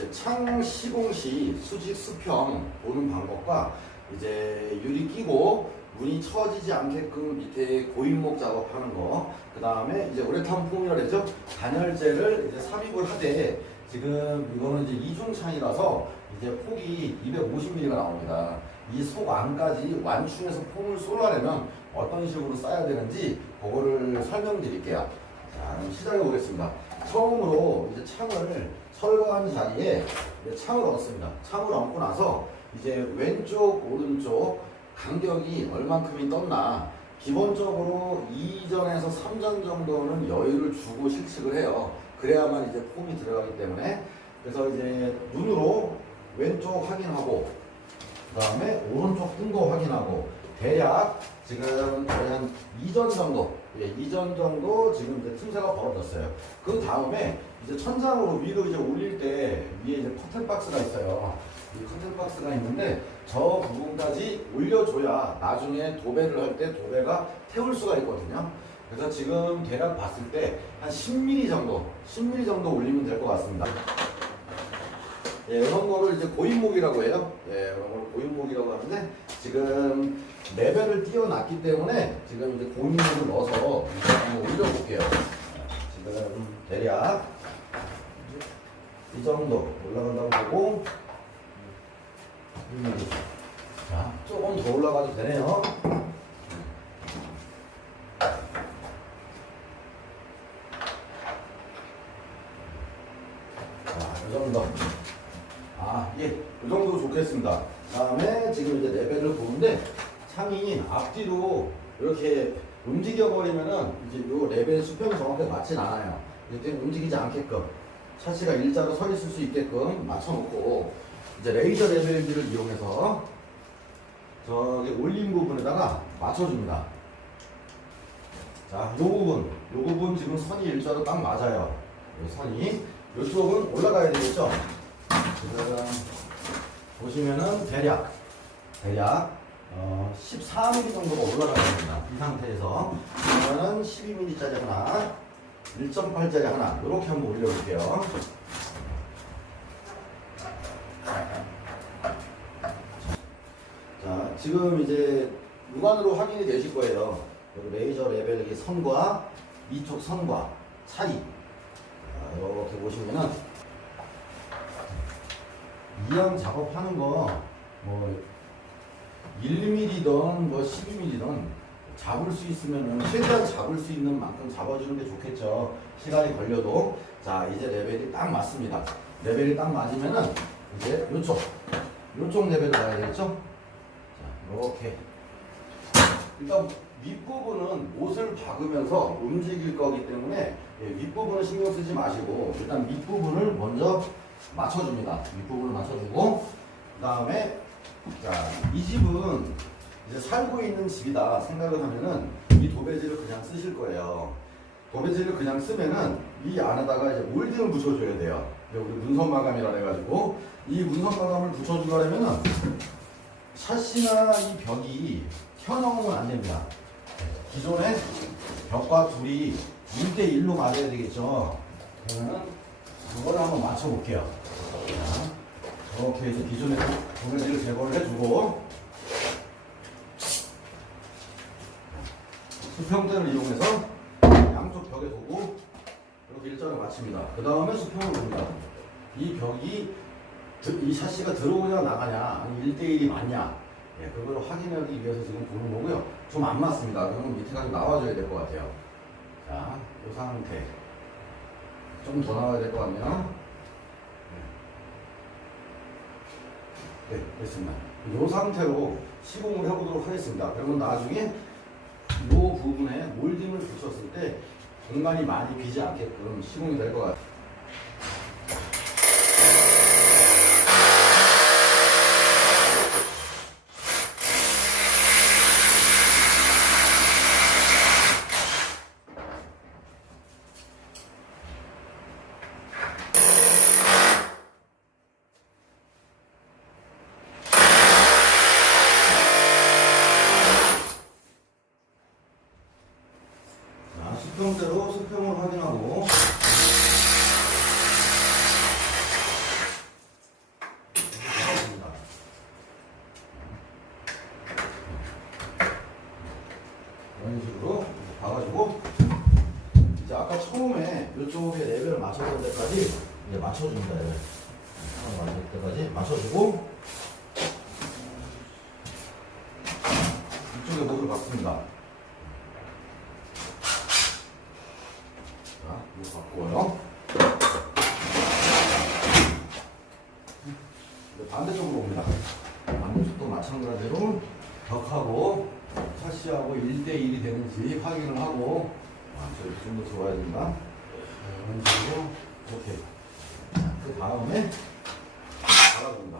이제 창 시공 시 수직 수평 보는 방법과 이제 유리 끼고 문이 처지지 않게끔 밑에 고인목 작업하는 거. 그 다음에 이제 우레탄 포뮬러죠. 단열재를 이제 삽입을 하되 지금 이거는 이제 이중 창이라서 이제 폭이 250mm가 나옵니다. 이 속 안까지 완충해서 폼을 쏠라려면 어떤 식으로 쌓아야 되는지 그거를 설명드릴게요. 자, 그럼 시작해 보겠습니다. 처음으로 이제 창을 설거한 자리에 창을 얹습니다. 창을 얹고 나서 이제 왼쪽, 오른쪽 간격이 얼만큼이 떴나 기본적으로 2전에서 3전 정도는 여유를 주고 실측을 해요. 그래야만 이제 폼이 들어가기 때문에 그래서 이제 눈으로 왼쪽 확인하고 그 다음에 오른쪽 뜬 거 확인하고 대략 지금 거의 한 2전 정도 예, 2전 정도 지금 이제 틈새가 벌어졌어요. 그 다음에 이제 천장으로 위로 이제 올릴 때 위에 이제 커튼 박스가 있어요. 이 커튼 박스가 있는데 저 부분까지 올려줘야 나중에 도배를 할 때 도배가 태울 수가 있거든요. 그래서 지금 대략 봤을 때 한 10mm 정도, 10mm 정도 올리면 될 것 같습니다. 예, 이런 거를 이제 고인목이라고 해요. 예, 이런 걸 고인목이라고 하는데 지금 레벨을 띄워놨기 때문에 지금 이제 고인목을 넣어서 한번 올려볼게요. 지금 대략 이 정도 올라간다고 보고 1mm. 자, 조금 더 올라가도 되네요. 자, 이 정도. 아, 예, 이 정도 좋겠습니다. 다음에 지금 이제 레벨을 보는데 창이 앞뒤로 이렇게 움직여 버리면은 이제 요 레벨 수평이 정확하게 맞진 않아요. 이때 움직이지 않게끔 샤시가 일자로 서 있을 수 있게끔 맞춰놓고 이제 레이저 레벨기를 이용해서 저기 올린 부분에다가 맞춰줍니다. 자, 요 부분, 요 부분 지금 선이 일자로 딱 맞아요. 요 선이 이쪽은 올라가야 되겠죠? 지금 보시면은 대략 대략 어, 14mm 정도가 올라가겠습니다. 이 상태에서 그러면은 12mm짜리 하나, 1.8짜리 하나 이렇게 한번 올려볼게요. 자, 지금 이제 육안으로 확인이 되실 거예요. 레이저 레벨의 선과 이쪽 선과 차이. 자, 이렇게 보시면은 이양 작업하는 거 뭐 1mm든 뭐 12mm든 잡을 수 있으면은 최대한 잡을 수 있는 만큼 잡아주는 게 좋겠죠. 시간이 걸려도 자 이제 레벨이 딱 맞습니다. 레벨이 딱 맞으면은 이제 요쪽 요쪽 레벨을 가야 되겠죠. 자 이렇게 일단 윗부분은 못을 박으면서 움직일 거기 때문에 예, 윗부분은 신경 쓰지 마시고 일단 밑부분을 먼저 맞춰줍니다. 윗부분을 맞춰주고 그 다음에 자 이 집은 이제 살고 있는 집이다 생각을 하면은 이 도배지를 그냥 쓰실 거예요. 도배지를 그냥 쓰면은 이 안에다가 이제 몰딩을 붙여줘야 돼요. 이제 우리 문선 마감이라 해가지고 이 문선 마감을 붙여주려면은 샤시나 이 벽이 켜놓으면 안 됩니다. 기존의 벽과 둘이 1대1로 맞아야 되겠죠. 그러면은 이거를 한번 맞춰볼게요. 자, 이렇게 해서 기존의 도배지를 제거를 해주고 수평대를 이용해서 양쪽 벽에 두고 이렇게 일자로 맞춥니다. 그 다음에 수평을 봅니다. 이 벽이 드- 이 샤시가 들어오냐 나가냐 아니 1대1이 맞냐 예, 그걸 확인하기 위해서 지금 보는 거고요. 좀 안 맞습니다. 그러면 밑에가 좀 나와줘야 될 것 같아요. 자, 이 상태. 좀 더 나와야 될 것 같네요. 네, 됐습니다. 이 상태로 시공을 해보도록 하겠습니다. 그러면 나중에 이 부분에 몰딩을 붙였을 때 공간이 많이 비지 않게끔 시공이 될 것 같아요. 자, 수평대로 수평을 확인하고 때까지 이제 맞춰줍니다. 얘를. 상황 맞을 때까지 맞춰주고 이쪽에 목을 박습니다. 자, 목 바꾸어요. 이제 반대쪽으로 옵니다. 반대쪽도 마찬가지로 벽하고 샤시하고 1대1이 되는지 확인을 하고 아, 저기 좀더 됩니다. 네, 이런 식으로 이렇게 그 다음에 박아줍니다.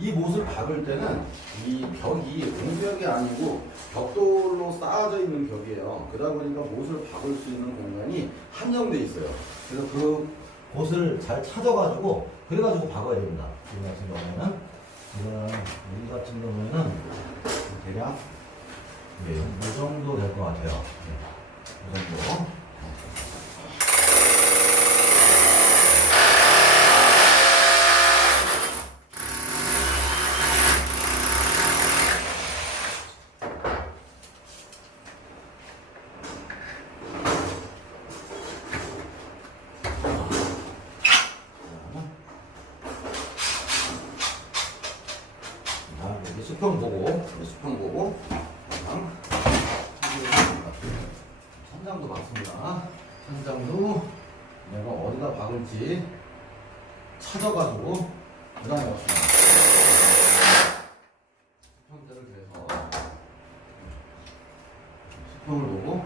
이 못을 박을 때는 이 벽이 옹벽이 아니고 벽돌로 쌓아져 있는 벽이에요. 그러다 보니까 못을 박을 수 있는 공간이 한정돼 있어요. 그래서 그 곳을 잘 찾아가지고 그래가지고 박아야 됩니다. 이 같은 경우에는 이 같은 경우에는 대략 예, 이 정도 될 것 같아요. 예, 이 정도. 자, 여기 수평 보고, 여기 수평 보고, 그냥 천장도 박습니다. 천장도 내가 어디다 박을지 찾아가지고 그 다음에 박습니다. 수평대를 그래서 수평을 보고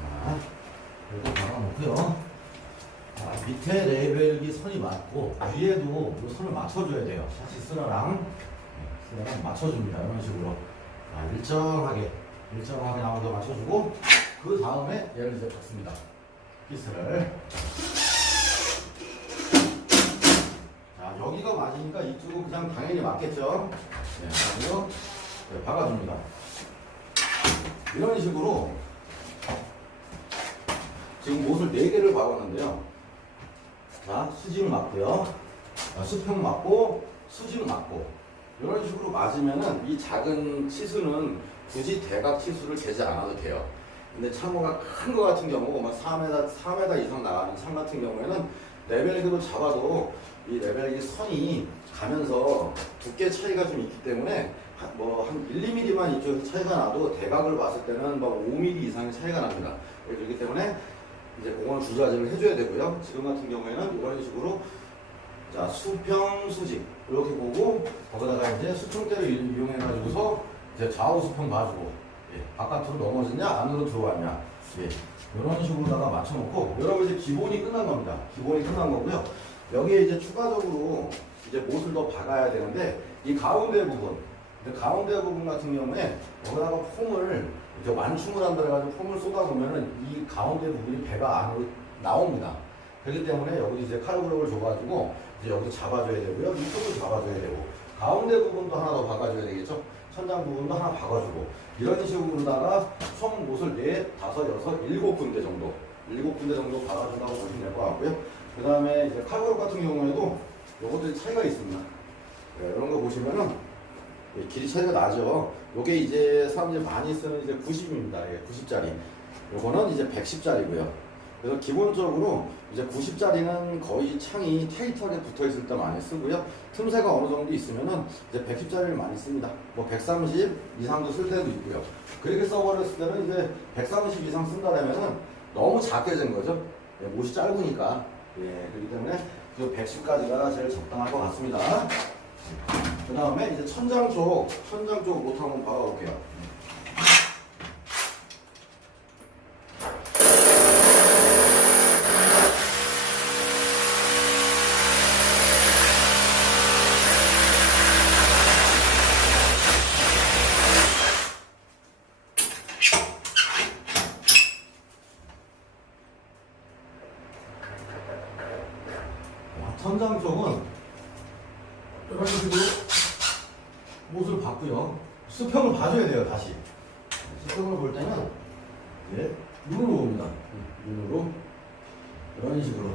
자, 이렇게 박아놓고요. 자, 밑에 레벨기 선이 맞고 위에도 이 선을 맞춰줘야 돼요. 샤시 스라랑 네, 스라랑 맞춰줍니다. 이런 식으로 자, 일정하게 일정하게 나오게 맞춰주고 그 다음에 얘를 이제 박습니다. 피스를 자 여기가 맞으니까 이쪽은 그냥 당연히 맞겠죠. 네, 그리고 네, 박아줍니다. 이런 식으로 지금 못을 4개를 박았는데요. 자, 수직 맞고요. 아, 수평 맞고, 수직 맞고. 이런 식으로 맞으면은 이 작은 치수는 굳이 대각 치수를 재지 않아도 돼요. 근데 창호가 큰거 같은 경우, 막 4m, 4m 이상 나가는 창 같은 경우에는 레벨기로 잡아도 이 레벨기 선이 가면서 두께 차이가 좀 있기 때문에 뭐한 1, 2mm만 이쪽 차이가 나도 대각을 봤을 때는 뭐 5mm 이상의 차이가 납니다. 그렇기 때문에 이제 그건 주저하지를 해줘야 되고요. 지금 같은 경우에는 이런 식으로 자 수평 수직 이렇게 보고 거기다가 이제 수평대를 이- 이용해 가지고서 이제 좌우 수평 봐주고 예, 바깥으로 넘어지냐 안으로 들어왔냐 예, 이런 식으로다가 맞춰놓고 여러분 이제 기본이 끝난 겁니다. 기본이 끝난 거고요. 여기에 이제 추가적으로 이제 못을 더 박아야 되는데 이 가운데 부분 가운데 부분 같은 경우에 여기다가 폼을 이제 완충을 한다 해가지고 폼을 쏟아보면은 이 가운데 부분이 배가 안으로 나옵니다. 그렇기 때문에 여기 이제 칼브럭을 줘가지고 이제 여기 잡아줘야 되고요. 이쪽도 잡아줘야 되고 가운데 부분도 하나 더 박아줘야 되겠죠. 천장 부분도 하나 박아주고 이런 식으로다가 총 못을 네, 다섯, 여섯, 일곱 군데 정도 일곱 군데 정도 박아준다고 보시면 될 것 같고요. 그 다음에 이제 칼브럭 같은 경우에도 요것들이 차이가 있습니다. 네, 이런 거 보시면은 예, 길이 차이가 나죠. 요게 이제 사람들이 많이 쓰는 이제 90입니다. 예, 90짜리. 요거는 이제 110짜리고요. 그래서 기본적으로 이제 90짜리는 거의 창이 타이트하게 붙어 있을 때 많이 쓰고요. 틈새가 어느 정도 있으면은 이제 110짜리를 많이 씁니다. 뭐 130 이상도 쓸 때도 있고요. 그렇게 써버렸을 때는 이제 130 이상 쓴다라면은 너무 작게 된 거죠. 예, 못이 짧으니까. 예, 그렇기 때문에 그 110까지가 제일 적당할 것 같습니다. 그 다음에 이제 천장 쪽, 천장 쪽 못 한번 박아볼게요. 천장 쪽은 이런 식으로 못을 봤고요. 수평을 봐줘야 돼요, 다시. 수평을 볼 때는 예, 눈으로 봅니다. 눈으로 이런 식으로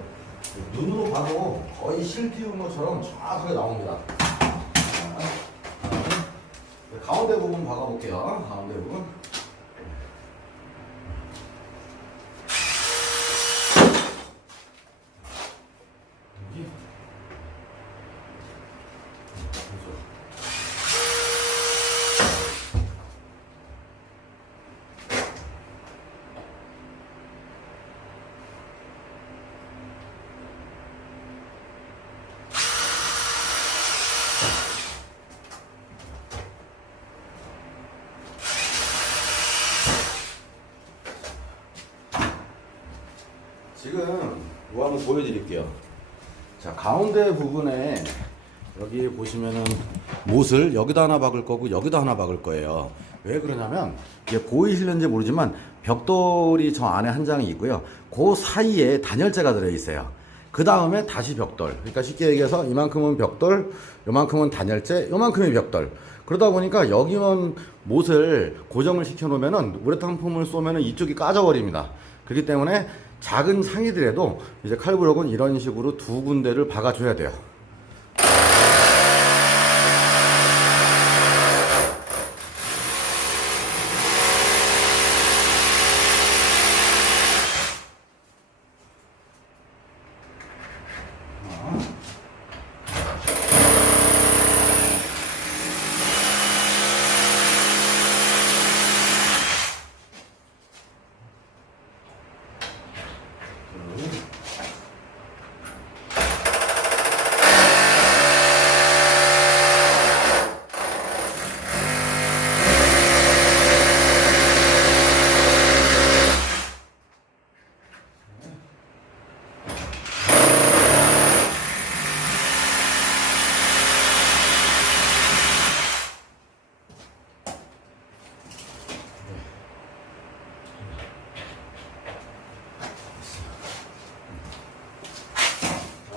눈으로 봐도 거의 실띄운 것처럼 정확하게 나옵니다. 자, 다음에 가운데 부분 박아볼게요. 가운데 부분. 여기. 그렇죠. 지금 뭐 한번 보여드릴게요. 자 가운데 부분에 여기 보시면은 못을 여기다 하나 박을 거고 여기다 하나 박을 거예요. 왜 그러냐면 이게 보이실는지 모르지만 벽돌이 저 안에 한 장이 있고요. 그 사이에 단열재가 들어 있어요. 그 다음에 다시 벽돌. 그러니까 쉽게 얘기해서 이만큼은 벽돌, 요만큼은 단열재, 요만큼이 벽돌. 그러다 보니까 여기만 못을 고정을 시켜 놓으면은 우레탄 폼을 쏘면은 이쪽이 까져버립니다. 그렇기 때문에 작은 상이더라도 이제 칼브lok은 이런 식으로 두 군데를 박아줘야 돼요.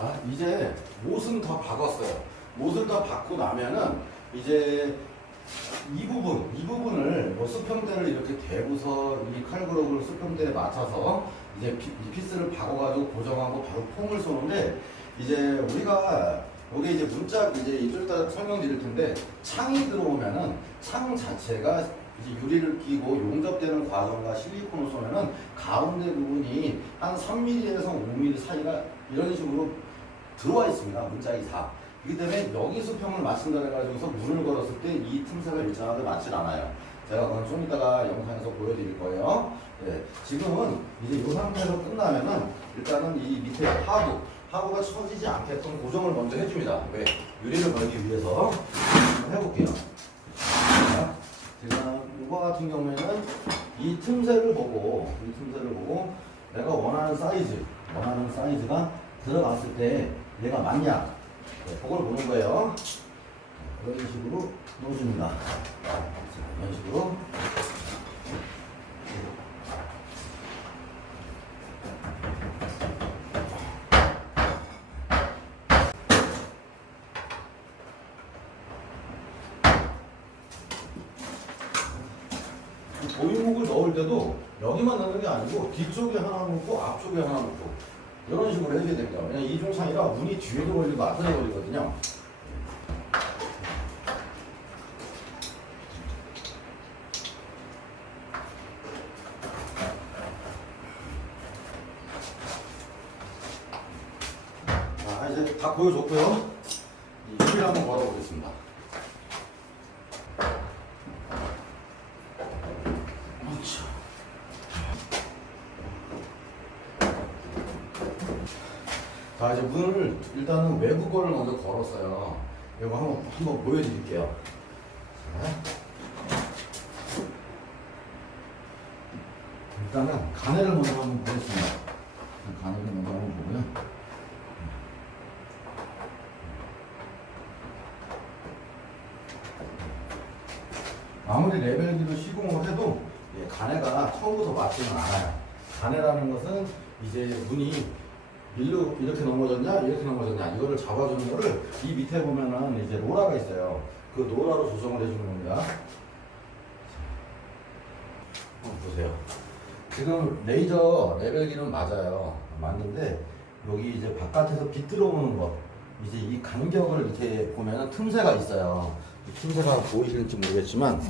자, 이제 못은 다 박았어요. 못을 다 박고 나면은 이제 이 부분, 이 부분을 뭐 수평대를 이렇게 대고서 이 칼그럭을 수평대에 맞춰서 이제 피, 이 피스를 박아가지고 고정하고 쏘는데 이제 우리가 여기 이제 문자 이제 이쪽 이따 설명드릴 텐데 창이 들어오면은 창 자체가 이제 유리를 끼고 용접되는 과정과 실리콘을 쏘면은 가운데 부분이 한 3mm에서 5mm 사이가 이런 식으로 들어와 있습니다. 문자 이사. 그렇기 때문에 여기 수평을 맞춘다 해가지고서 문을 걸었을 때 이 틈새가 일정하게 맞질 않아요. 제가 그건 좀 이따가 영상에서 보여드릴 거예요. 네, 지금은 이제 이 상태에서 끝나면은 일단은 이 밑에 하부, 하부가 처지지 않게끔 고정을 먼저 해줍니다. 왜? 유리를 걸기 위해서 한번 해볼게요. 자, 지금 이거 같은 경우에는 이 틈새를 보고, 이 틈새를 보고 내가 원하는 사이즈, 원하는 사이즈가 들어갔을 때 얘가 맞냐? 네, 그걸 보는 거예요. 이런 식으로 놓습니다. 자, 이런 식으로. 이 고인목을 넣을 때도 여기만 넣는 게 아니고 뒤쪽에 하나 놓고 앞쪽에 하나 놓고 이런 식으로 해줘야 됩니다. 왜냐면 이중창이라 문이 뒤에도 걸리고 앞에도 걸리거든요. 자, 이제 다 보여줬고요. 이 유리를 한번 걸어보겠습니다. 그렇죠. 자 이제 문을 일단은 외부 거를 먼저 걸었어요. 이거 한번 한번 보여드릴게요. 자. 일단은 가내를 먼저 한번 보겠습니다. 가내를 먼저 한번 보고요. 아무리 레벨기로 시공을 해도 문이 일로 이렇게 넘어졌냐 이렇게 넘어졌냐 이거를 잡아주는 거를 이 밑에 보면은 이제 로라가 있어요. 그 로라로 조정을 해주는 겁니다. 한번 보세요. 지금 레이저 레벨기는 맞아요. 맞는데 여기 이제 바깥에서 빛 들어오는 거 이제 이 간격을 이렇게 보면은 틈새가 있어요. 이 틈새가 보이실지 모르겠지만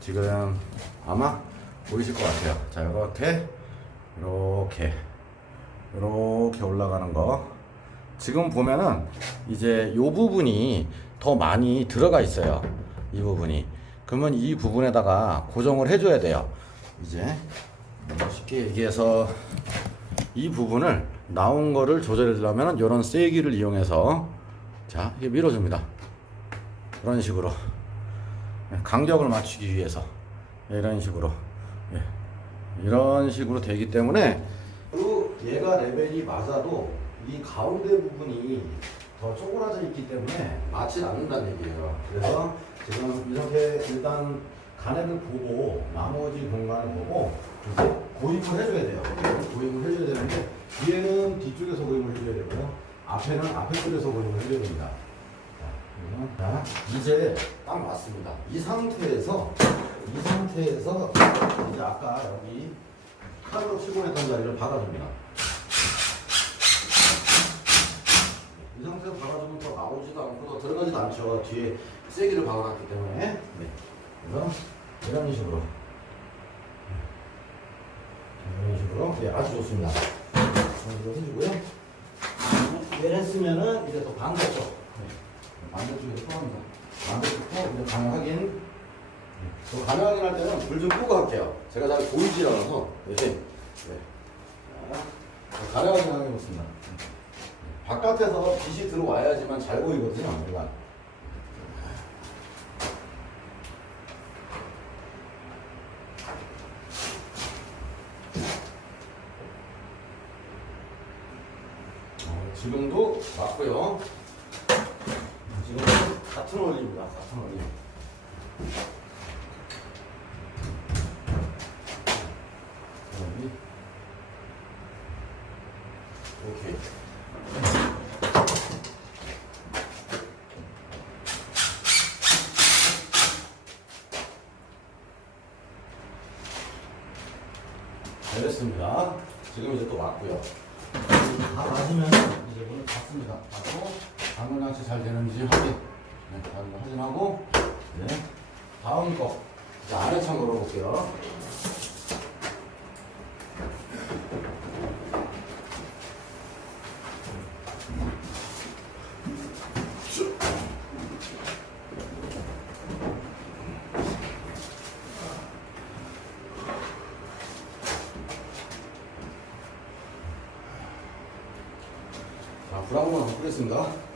지금 아마 보이실 것 같아요. 자 이렇게 이렇게 이렇게 올라가는 거. 지금 보면은 이제 요 부분이 더 많이 들어가 있어요. 이 부분이. 그러면 이 부분에다가 고정을 해줘야 돼요. 이제 쉽게 얘기해서 이 부분을 나온 거를 조절해 주려면 이런 세기를 이용해서 자 이게 밀어줍니다. 그런 식으로. 예, 간격을 맞추기 위해서. 예, 이런 식으로. 예, 이런 식으로 되기 때문에 얘가 레벨이 맞아도 이 가운데 부분이 더 쪼그라져 있기 때문에 맞지 않는다는 얘기예요. 그래서 지금 이렇게 일단 간액을 보고 나머지 공간을 보고 이제 고입을 해줘야 돼요. 고입을 해줘야 되는데 뒤에는 뒤쪽에서 고입을 해줘야 되고요. 앞에는 앞에 쪽에서 고입을 해줘야 됩니다. 자, 이제 딱 맞습니다. 이 상태에서 이 상태에서 이제 아까 여기 칼로 치고 했던 자리를 박아줍니다. 이 상태에서 박아주면 더 나오지도 않고 더 들어가지도 않죠. 뒤에 세기를 박아놨기 때문에. 네. 그래서 이런 식으로. 이런 식으로. 네, 아주 좋습니다. 이런 식으로 해주고요. 얘를 했으면은 이제 또 반대쪽. 네. 반대쪽에 포함합니다. 반대쪽도 이제 가능 확인. 저 가능 확인할 때는 불 좀 끄고 할게요. 제가 잘 보이지 않아서. 네. 네. 확인 한번 해보겠습니다. 바깥에서 빛이 들어와야지만 잘 보이거든요. 우리가. 어, 지금도 맞고요. 지금도 같은 원리입니다. 같은 원리. 원리. 오케이. 됐습니다. 맞고요. 다 맞으면 이제 문을 닫습니다. 닫고 방문 장치 잘 되는지 확인. 네, 방문 확인하고 네. 다음 거 이제 아래 창 걸어볼게요. 자, 불 한번 한번 끄겠습니다.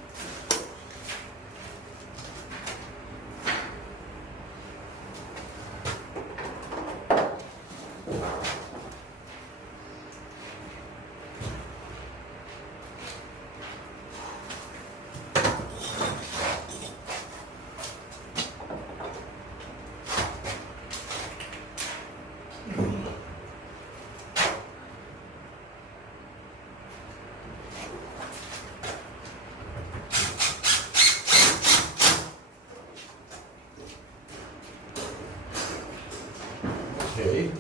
오케이.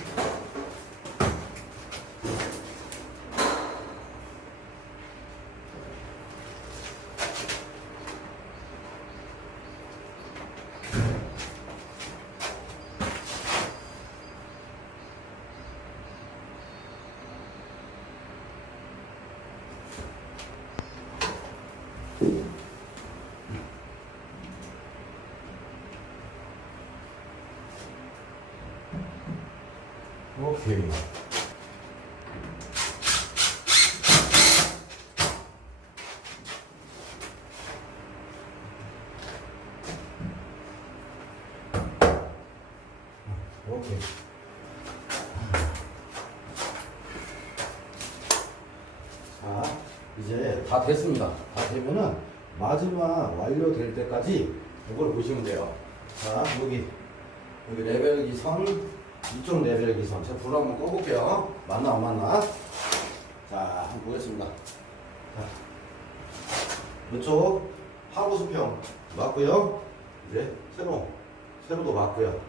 오케이. 오케이. 자, 이제 다 됐습니다. 다 되면은 마지막 완료될 때까지 이걸 보시면 돼요. 자, 여기 여기 레벨 기선 이쪽 레벨 기선 제가 불 한번 꺼볼게요. 맞나 안 맞나? 자, 한번 보겠습니다. 이쪽 하부 수평 맞고요. 이제 세로 세로도 맞고요.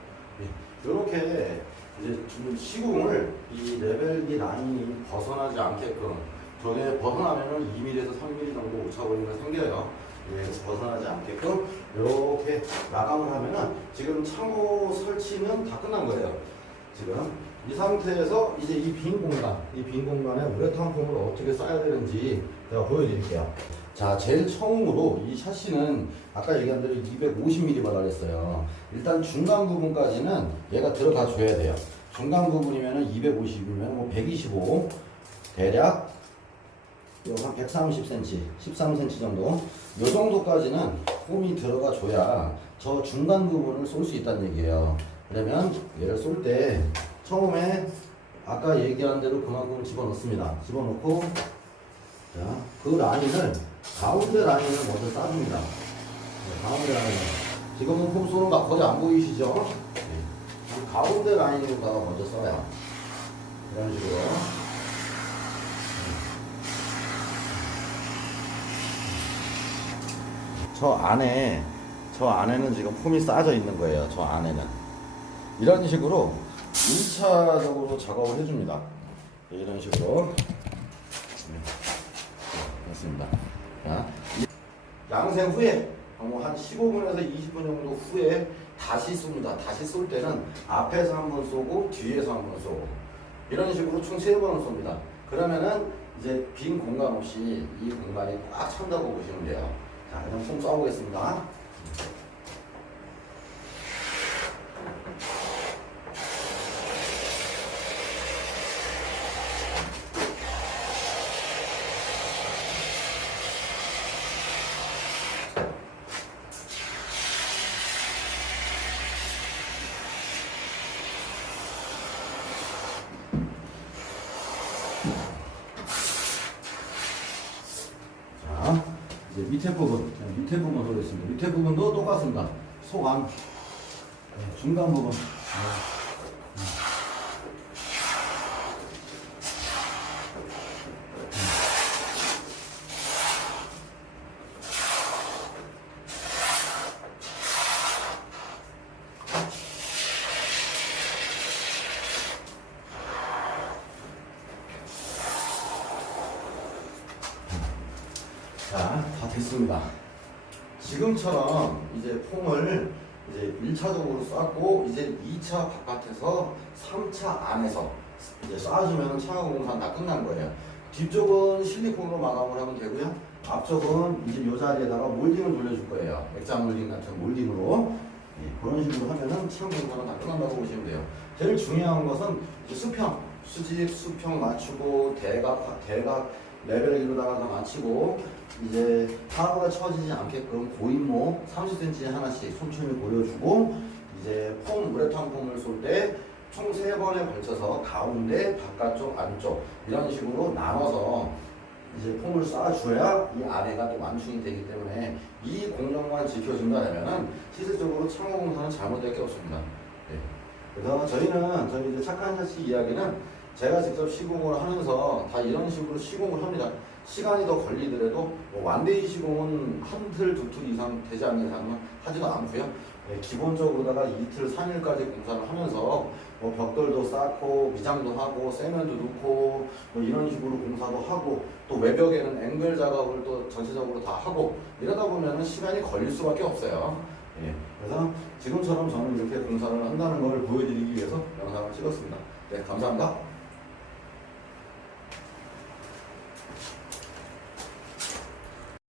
이렇게 이제 지금 시공을 이 레벨기 라인이 벗어나지 않게끔 저게 벗어나면은 2mm에서 3mm 정도 오차 보이가 생겨요. 예, 벗어나지 않게끔 이렇게 마감을 하면은 지금 창호 설치는 다 끝난 거예요. 지금 이 상태에서 이제 이 빈 공간, 이 빈 공간에 우레탄 폼을 어떻게 써야 되는지 제가 보여드릴게요. 자, 제일 처음으로 이 샤시는 아까 얘기한 대로 250mm 발라냈어요. 일단 중간 부분까지는 얘가 들어가 줘야 돼요. 중간 부분이면은 250이면 뭐 125, 대략 요한 130cm, 13cm 정도. 요 정도까지는 폼이 들어가 줘야 저 중간 부분을 쏠 수 있다는 얘기예요. 그러면 얘를 쏠 때 처음에 아까 얘기한 대로 그만큼 집어넣습니다. 집어넣고 자, 그 라인을 가운데 라인을 먼저 따줍니다. 네, 가운데 라인을 지금은 폼 쏘는 거 거의 안 보이시죠? 네. 이 가운데 라인으로다가 먼저 써요. 이런 식으로. 저 안에 저 안에는 지금 폼이 쌓여져 있는 거예요. 저 안에는 이런 식으로 1차적으로 작업을 해줍니다. 네, 이런 식으로 네, 됐습니다. 자, 이- 양생 후에 뭐한 15분에서 20분 정도 후에 다시 쏩니다. 다시 쏠 때는 앞에서 한 번 쏘고 뒤에서 한 번 쏘고 이런 식으로 총 세 번을 쏩니다. 그러면은 이제 빈 공간 없이 이 공간이 꽉 찬다고 보시면 돼요. 자, 그럼 총 쏴보겠습니다. 자, 이제 밑에 부분, 자, 밑에 부분 소개했습니다. 밑에 부분도 똑같습니다. 속안, 네, 중간 부분. 네. 음. 자, 다 됐습니다. 지금처럼 이제 폼을 이제 1차적으로 쐈고 이제 2차 바깥에서 3차 안에서 이제 쏴주면 창호 공사는 다 끝난 거예요. 뒤쪽은 실리콘으로 마감을 하면 되고요. 앞쪽은 이제 이 자리에다가 몰딩을 돌려줄 거예요. 액자 몰딩 같은 몰딩으로 예, 그런 식으로 하면은 창호 공사는 다 끝난다고 보시면 돼요. 제일 중요한 것은 이제 수평, 수직, 수평 맞추고 대각, 대각 레벨기로다가 다 맞추고 이제 하부가 처지지 않게끔 고인모 30cm 하나씩 천천히 보여주고 이제 폼 우레탄 폼을 쏠 때 총 세 번에 걸쳐서 가운데 바깥쪽 안쪽 이런 식으로 나눠서 이제 폼을 쏴줘야 이 아래가 또 완충이 되기 때문에 이 공정만 지켜준다면은 실질적으로 창호 공사는 잘못될 게 없습니다. 네. 그래서 저희는 저희 이제 착한 자식 이야기는 제가 직접 시공을 하면서 다 이런 식으로 시공을 합니다. 시간이 더 걸리더라도 뭐 완데이 시공은 한 틀, 두 틀 이상 되지 않는 이상은 하지도 않고요. 네, 기본적으로다가 이틀, 3일까지 공사를 하면서 뭐 벽돌도 쌓고 미장도 하고 세면도 넣고 뭐 이런 식으로 공사도 하고 또 외벽에는 앵글 작업을 또 전체적으로 다 하고 이러다 보면은 시간이 걸릴 수밖에 없어요. 예, 그래서 지금처럼 저는 이렇게 공사를 한다는 걸 보여드리기 위해서 영상을 찍었습니다. 네, 감사합니다.